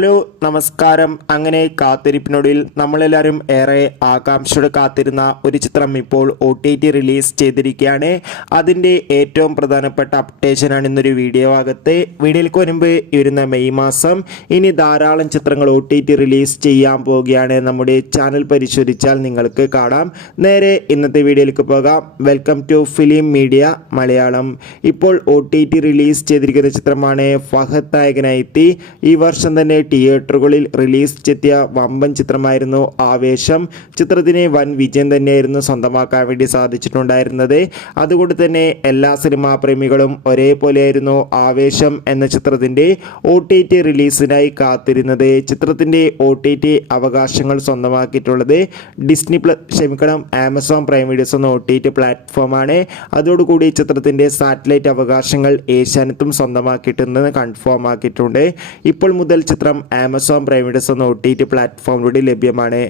Hello നമസ്കാരം. അങ്ങനെ കാത്തിരിപ്പിനൊടുവിൽ നമ്മളെല്ലാവരും ഏറെ ആകാംക്ഷയോടെ കാത്തിരുന്ന ഒരു ചിത്രം ഇപ്പോൾ OTT റിലീസ് ചെയ്തിരിക്കുകയാണ്. അതിൻ്റെ ഏറ്റവും പ്രധാനപ്പെട്ട അപ്ഡേഷനാണ് ഇന്നൊരു വീഡിയോ ഭാഗത്ത്. വീഡിയോയിലേക്ക് വരുമ്പോൾ വരുന്ന മെയ് മാസം ഇനി ധാരാളം ചിത്രങ്ങൾ OTT റിലീസ് ചെയ്യാൻ പോവുകയാണ്. നമ്മുടെ ചാനൽ പരിശോധിച്ചാൽ നിങ്ങൾക്ക് കാണാം. നേരെ ഇന്നത്തെ വീഡിയോയിലേക്ക് പോകാം. Welcome to film media Malayalam. ഇപ്പോൾ OTT റിലീസ് ചെയ്തിരിക്കുന്ന ചിത്രമാണ് ഫഹദ് നായകനായി ഈ വർഷം തന്നെ തിയേറ്ററുകളിൽ റിലീസ് ചെയ്ത വമ്പൻ ചിത്രമായിരുന്നു ആവേശം. ചിത്രത്തിന് വൻ വിജയം തന്നെയായിരുന്നു സ്വന്തമാക്കാൻ വേണ്ടി സാധിച്ചിട്ടുണ്ടായിരുന്നത്. അതുകൊണ്ട് തന്നെ എല്ലാ സിനിമാ പ്രേമികളും ഒരേപോലെയായിരുന്നു ആവേശം എന്ന ചിത്രത്തിൻ്റെ OTT റിലീസിനായി കാത്തിരുന്നത്. ചിത്രത്തിൻ്റെ OTT അവകാശങ്ങൾ സ്വന്തമാക്കിയിട്ടുള്ളത് ആമസോൺ പ്രൈം വീഡിയോസ് എന്ന OTT പ്ലാറ്റ്ഫോമാണ്. അതോടുകൂടി ചിത്രത്തിൻ്റെ സാറ്റലൈറ്റ് അവകാശങ്ങൾ ഏഷ്യാനെറ്റും സ്വന്തമാക്കിയിട്ടുണ്ടെന്ന് കൺഫേം ആക്കിയിട്ടുണ്ട്. ഇപ്പോൾ മുതൽ ചിത്രം ആമസോൺ പ്രൈം വീഡിയോസ് എന്ന OTT പ്ലാറ്റ്ഫോമിലൂടെ ലഭ്യമാണ്.